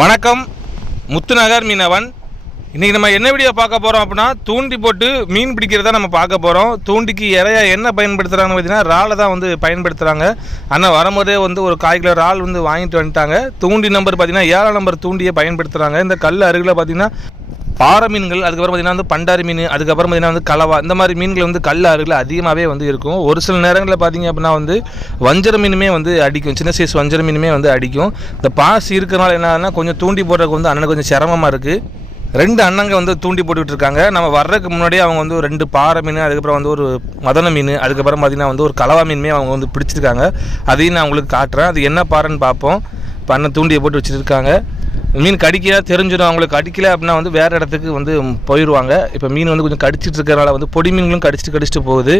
வணக்கம், முத்துநகர் மீனவன். இன்றைக்கி நம்ம என்ன வீடியோ பார்க்க போகிறோம் அப்படின்னா, தூண்டி போட்டு மீன் பிடிக்கிறத நம்ம பார்க்க போகிறோம். தூண்டிக்கு இறையா என்ன பயன்படுத்துகிறாங்கன்னு பார்த்தீங்கன்னா, இறாலை தான் வந்து பயன்படுத்துகிறாங்க. ஆனால் வரும்போதே வந்து ஒரு 1/4 கிலோ இறால் வந்து வாங்கிட்டு வந்துட்டாங்க. தூண்டி நம்பர் பார்த்தீங்கன்னா 7 நம்பர் தூண்டியை பயன்படுத்துகிறாங்க. இந்த கல் அருகில் பார்த்தீங்கன்னா பாறை மீன்கள், அதுக்கப்புறம் பார்த்தீங்கன்னா வந்து பண்டாரி மீன், அதுக்கப்புறம் பார்த்தீங்கன்னா வந்து கலவா, இந்த மாதிரி மீன்கள் வந்து கல் அருகில் அதிகமாகவே வந்து இருக்கும். ஒரு சில நேரங்களில் பார்த்தீங்க அப்படின்னா வந்து வஞ்சர மீனுமே வந்து அடிக்கும், சின்ன சைஸ் வஞ்சர மீனுமே வந்து அடிக்கும். இந்த பாசி இருக்கிறனால என்னன்னா கொஞ்சம் தூண்டி போடுறதுக்கு வந்து அண்ணனுக்கு கொஞ்சம் சிரமமாக இருக்குது. 2 அண்ணங்க வந்து தூண்டி போட்டுக்கிட்டு இருக்காங்க. நம்ம வர்றதுக்கு முன்னாடியே அவங்க வந்து 2 பாறை மீன், அதுக்கப்புறம் வந்து ஒரு மதன மீன், அதுக்கப்புறம் பார்த்திங்கன்னா வந்து ஒரு கலவா மீனுமே அவங்க வந்து பிடிச்சிருக்காங்க. அதையும் நான் உங்களுக்கு காட்டுறேன். அது என்ன பாறைன்னு பார்ப்போம். இப்போ அண்ணன் தூண்டியை போட்டு வச்சுருக்காங்க. மீன் கடிக்க தெரிஞ்சிடும். அவங்களுக்கு கடிக்கல அப்படின்னா வந்து வேறு இடத்துக்கு வந்து போயிடுவாங்க. இப்போ மீன் வந்து கொஞ்சம் கடிச்சிட்டு இருக்கிறனால வந்து பொடி மீன்களும் கடிச்சிட்டு போகுது.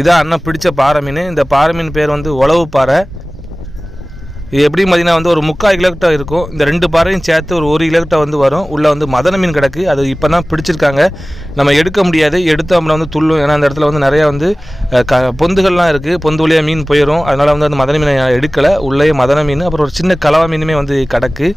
இதான் அண்ணன் பிடிச்ச பாறை மீன். இந்த பாறை மீன் பேர் வந்து உளவு பாறை. இது எப்படியும் பார்த்திங்கன்னா வந்து ஒரு 3/4 கிலோக்கிட்ட இருக்கும். இந்த 2 பாறையும் சேர்த்து ஒரு 1 கிலோக்கிட்ட வந்து வரும். உள்ளே வந்து மதன மீன் கிடக்கு. அது இப்போ தான் பிடிச்சிருக்காங்க. நம்ம எடுக்க முடியாது. எடுத்தோம்னா வந்து துள்ளும். ஏன்னா அந்த இடத்துல வந்து நிறையா வந்து பொந்துகள்லாம் இருக்குது. பொந்து வழியாக மீன் போயிடும். அதனால் வந்து அந்த மதன மீனை எடுக்கலை. உள்ளே மதன மீன், அப்புறம் ஒரு சின்ன கலவா மீனுமே வந்து கிடக்கு.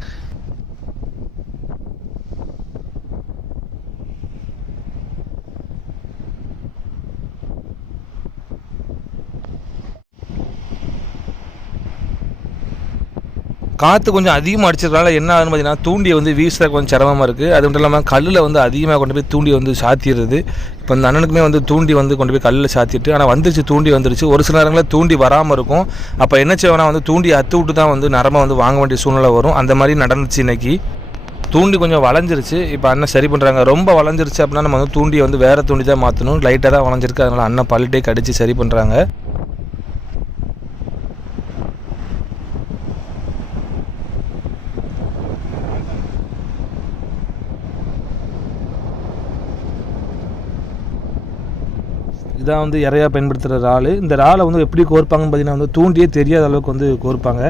காற்று கொஞ்சம் அதிகமாக அடிச்சதுனால என்ன ஆகுதுன்னு பார்த்தீங்கன்னா தூண்டியை வந்து வீசுறதுக்கு கொஞ்சம் சிரமமாக இருக்குது. அது மட்டும் இல்லாமல் கல்லில் வந்து அதிகமாக கொண்டு போய் தூண்டி வந்து சாத்திடுறது. இப்போ இந்த அண்ணனுக்குமே வந்து தூண்டி வந்து கொண்டு போய் கல்லில் சாத்திட்டு, ஆனால் வந்துருச்சு, தூண்டி வந்துருச்சு. ஒரு சில நேரங்களில் தூண்டி வராமல் இருக்கும். அப்போ என்ன செய்வோம்னா வந்து தூண்டி அத்து விட்டு தான் வந்து நரமாக வந்து வாங்க வேண்டிய சூழ்நிலை வரும். அந்த மாதிரி நடந்துச்சு இன்றைக்கி. தூண்டி கொஞ்சம் வளைஞ்சிருச்சு. இப்போ அண்ணன் சரி பண்ணுறாங்க. ரொம்ப வளைஞ்சிருச்சு அப்படின்னா நம்ம வந்து தூண்டியை வந்து வேறு தூண்டி தான் மாற்றணும். லைட்டாக தான் வளைஞ்சிருக்கு. அதனால் அண்ணன் பல்லிட்டே கடித்து சரி பண்ணுறாங்க. இதான் வந்து இறையா பயன்படுத்துகிற இறால். இந்த இறாலை வந்து எப்படி கோர்ப்பாங்கன்னு பார்த்தீங்கன்னா வந்து தூண்டியே தெரியாத அளவுக்கு வந்து கோர்ப்பாங்க.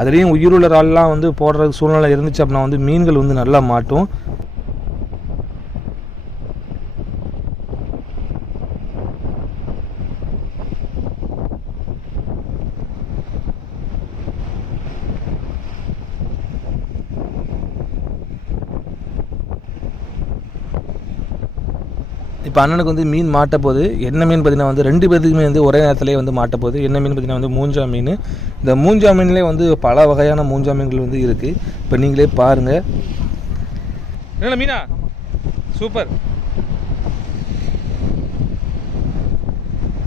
அதுலேயும் உயிருள்ள இறால்லாம் வந்து போடுறதுக்கு சூழ்நிலை இருந்துச்சு அப்படின்னா வந்து மீன்கள் வந்து நல்லா மாட்டும். இப்போ அண்ணனுக்கு வந்து மீன் மாட்ட போகுது. என்ன மீன் பார்த்தீங்கன்னா வந்து 2 பேருக்குமே வந்து ஒரே நேரத்திலே வந்து மாட்ட போகுது. என்ன மீன் பார்த்தீங்கன்னா வந்து மூஞ்சா மீன். இந்த மூஞ்சா மீன்லேயே வந்து பல வகையான மூஞ்சா மீன்கள் வந்து இருக்குது. இப்போ நீங்களே பாருங்கள். என்ன மீனா? சூப்பர்.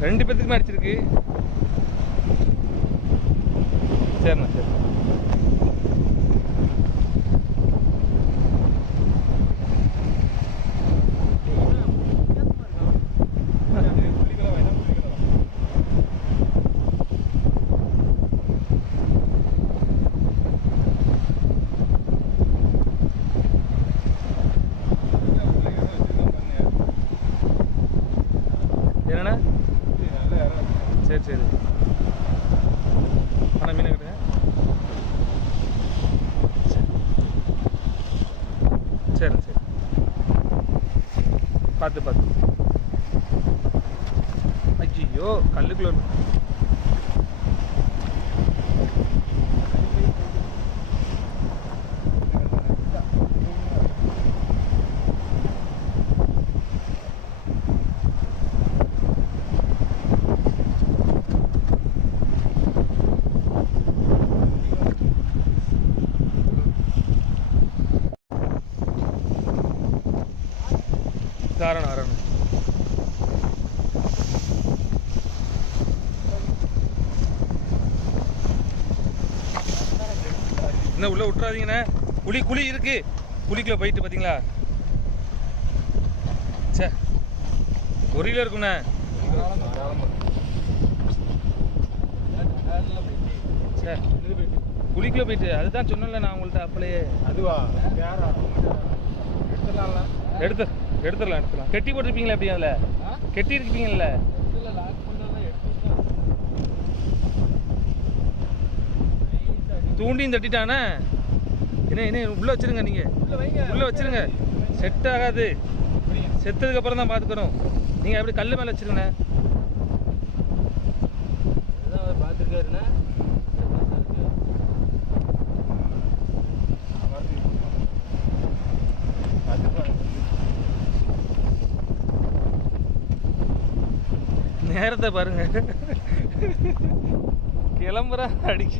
2 பேருக்குமே அடிச்சிருக்கு. சரிண்ணா, சரி. என்னண்ணா? சரி சரி. ஆனால் மீன் கிடையாது. சரி சரி. பார்த்து ஐயோ கல்லுக்குள்ள காரணம் என்ன உள்ள விட்டுறாதீங்கண்ணே. குழி இருக்கு. குழிக்குள்ள போயிட்டு பார்த்தீங்களா? சே, 1 கிலோ இருக்குண்ணே. சே, குழிக்குள்ள போயிட்டு அதுதான் சொன்னல நான் உங்கள்கிட்ட அப்பளையே. அதுவா எடுத்துடலாம். கெட்டி போட்டிருப்பீங்களா? எப்படி அதில் கெட்டி இருப்பீங்கல்ல? தூண்டியும் தட்டிட்டானே. என்ன உள்ளே வச்சுருங்க. நீங்கள் உள்ளே வச்சுருங்க. செட் ஆகாது. செத்ததுக்கப்புறம் தான் பார்த்துக்கணும். நீங்கள் அப்படி கல் மேலே வச்சுருங்கண்ணே. பார்த்துருக்காருண்ணே. நேரத்தை பாருங்க, கிளம்புற அடிக்க.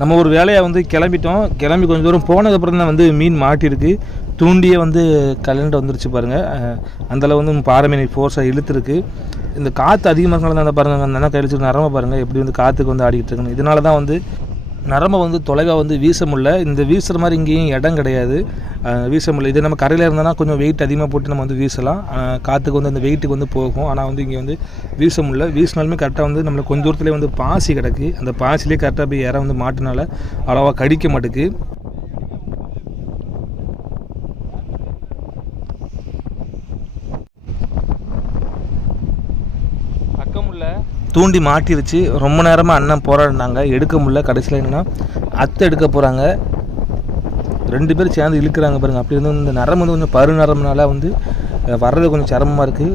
நம்ம ஒரு வேலையை வந்து கிளம்பி கொஞ்சம் தூரம் போனதுக்கப்புறம் தான் வந்து மீன் மாட்டிருக்கு. தூண்டியே வந்து கலண்டு வந்துருச்சு பாருங்கள். அந்தளவு வந்து பாறை மீன் ஃபோர்ஸாக இழுத்துருக்கு. இந்த காற்று அதிகமாக இருந்தால் பாருங்கள், அந்த கழிச்சு நரம்பை பாருங்கள் எப்படி வந்து காற்றுக்கு வந்து ஆடிக்கிட்டு இருக்குன்னு. இதனால தான் வந்து நரம்பை வந்து தொலைவாக வந்து வீச முடியல. இந்த வீசுகிற மாதிரி இங்கேயும் இடம் கிடையாது, வீச முடியல. இது நம்ம கரையில் இருந்தோன்னா கொஞ்சம் வெயிட் அதிகமாக போட்டு நம்ம வந்து வீசலாம், காற்றுக்கு வந்து அந்த வெயிட்டுக்கு வந்து போகும். ஆனால் வந்து இங்கே வந்து வீச முடியல. வீசினாலுமே கரெக்டாக வந்து நம்மளுக்கு கொஞ்சம் தூரத்துலேயே வந்து பாசி கிடக்கு. அந்த பாசிலே கரெக்டாக போய் இற வந்து மாட்டினால அவ்வளோவா கடிக்க மாட்டுக்கு. தூண்டி மாட்டிருச்சு. ரொம்ப நேரமாக அண்ணன் போராடினாங்க, எடுக்க முடியல. கடைசியில் என்னென்னா அத்தை எடுக்க போகிறாங்க. 2 பேரும் சேர்ந்து இழுக்கிறாங்க பாருங்கள். அப்படி வந்து இந்த நரம்பு வந்து கொஞ்சம் பரு நரம்புனால வந்து வர்றது கொஞ்சம் சிரமமாக இருக்குது.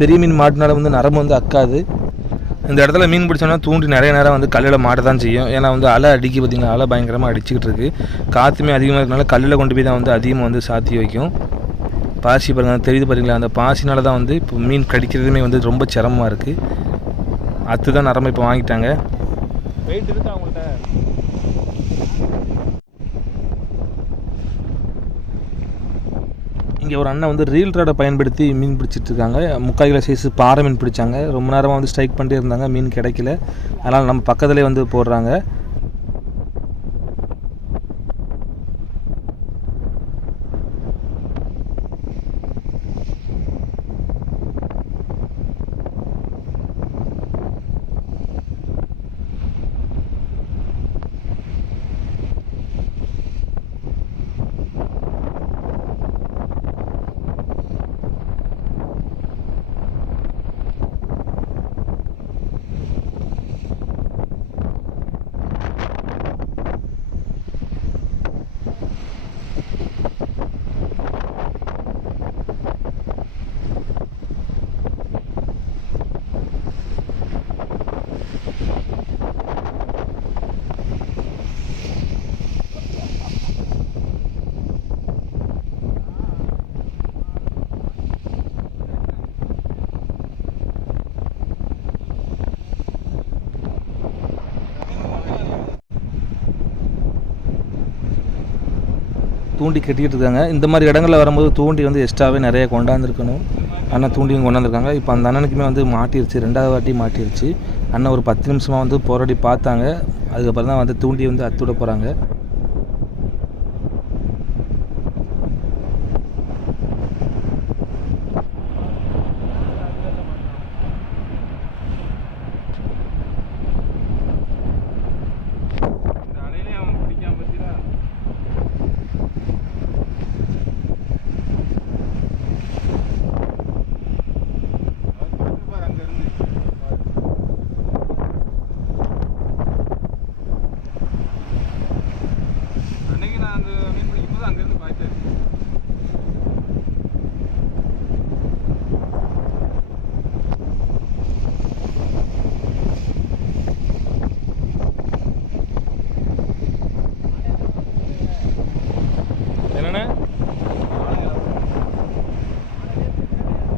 பெரிய மீன் மாட்டினால வந்து நரம்பு வந்து அக்காது. இந்த இடத்துல மீன் பிடிச்சோன்னா தூண்டி நிறைய நேரம் வந்து கல்லில் மாட்ட தான் செய்யும். ஏன்னா வந்து அலை அடிக்க பார்த்திங்கன்னா அலை பயங்கரமாக அடிச்சுக்கிட்டு இருக்குது. காற்றுமே அதிகமாக இருக்கனால கல்லில் கொண்டு போய் தான் வந்து அதிகமாக வந்து சாத்தி வைக்கும். பாசி பாருங்கள், தெரியுது பாருங்களா, அந்த பாசினால தான் வந்து இப்போ மீன் கடிக்கிறதுமே வந்து ரொம்ப சிரமமாக இருக்குது. அத்து தான் நரம்பு இப்போ வாங்கிட்டாங்க. வெயிட் இருக்கா அவங்கள்ட்ட? இங்கே ஒரு அண்ணன் வந்து ரீல் ராடை பயன்படுத்தி மீன் பிடிச்சிட்ருக்காங்க. 3/4 கிலோ சைஸு பாறை மீன் பிடிச்சாங்க. ரொம்ப நேரமாக வந்து ஸ்ட்ரைக் பண்ணிட்டே இருந்தாங்க, மீன் கிடைக்கல. அதனால் நம்ம பக்கத்துலேயே வந்து போடுறாங்க. தூண்டி கட்டிக்கிட்டு இருக்காங்க. இந்த மாதிரி இடங்களில் வரும்போது தூண்டி வந்து எக்ஸ்ட்ராவே நிறைய கொண்டாந்துருக்கணும். அண்ணன் தூண்டியும் கொண்டாந்துருக்காங்க. இப்போ அந்த அண்ணனுக்குமே வந்து மாட்டிருச்சு, 2வது வாட்டி மாட்டிருச்சு. அண்ணன் ஒரு 10 நிமிஷமாக வந்து போராடி பார்த்தாங்க. அதுக்கப்புறம் தான் வந்து தூண்டி வந்து அத்துவிட போகிறாங்க.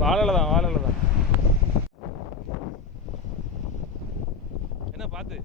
வாழலை தான் என்ன பார்த்து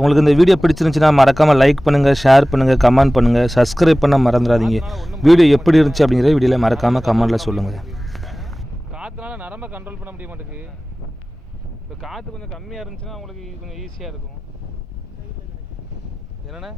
உங்களுக்கு இந்த வீடியோ பிடிச்சிருந்துச்சுன்னா மறக்காமல் லைக் பண்ணுங்கள், ஷேர் பண்ணுங்கள், கமெண்ட் பண்ணுங்கள், சப்ஸ்கிரைப் பண்ண மறந்துடாதீங்க. வீடியோ எப்படி இருந்துச்சு அப்படிங்கிற வீடியோவில் மறக்காமல் கமெண்ட்டில் சொல்லுங்கள். காற்றுனால நரம்ப கண்ட்ரோல் பண்ண முடிய மாட்டேங்குது. இப்போ காற்று கொஞ்சம் கம்மியாக இருந்துச்சுன்னா உங்களுக்கு கொஞ்சம் ஈஸியாக இருக்கும். என்னண்ணே?